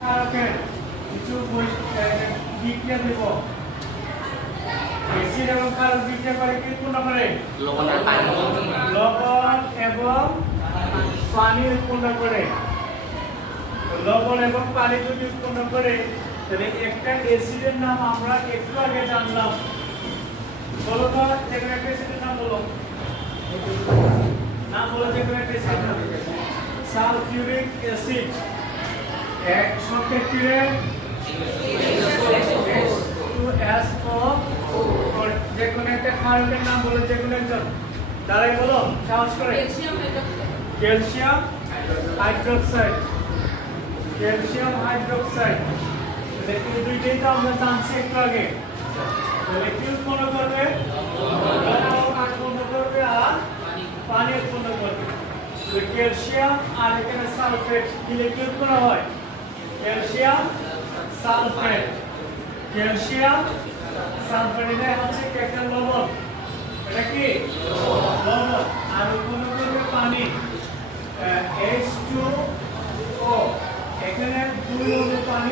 কারকের কিছু বিক্রিয়া দেব। এসিড এবং ক্ষারক বিক্রিয়া করে কি উৎপন্ন করে? লবণ আর পানি। লবণ এবং পানি উৎপন্ন করে। লবণ এবং পানি যদি উৎপন্ন করে তাহলে একটা অ্যাসিডের নাম আমরা একটু আগে জানলাম। বলো তো যে কোনো একটা অ্যাসিডের নাম বলো। নাম বলো যে কোনো একটা অ্যাসিডের নাম। সালফিউরিক অ্যাসিড এক সংক্ষেপে H2SO4 যে কোনো একটা ক্ষারকের নাম বলো যে কোনো একজন। দাঁড়াই বলো সাহস করে। Calcium hydroxide. ক্যালসিয়াম হাইড্রোক্সাইড দেখো দুইটাই তো আমরা জানছি একটু আগে। তাহলে কি উৎপন্ন করবে? উৎপন্ন করবে আর পানি উৎপন্ন করবে। তো ক্যালসিয়াম আর এখানে সালফেট দিলে কি উৎপন্ন হয়? Calcium sulphate. ক্যালসিয়াম সালফেট এটা হচ্ছে একটা লবণ। এটা কি লবণ আর উৎপন্ন করবে পানি H2O। এখানে দুই অণু পানি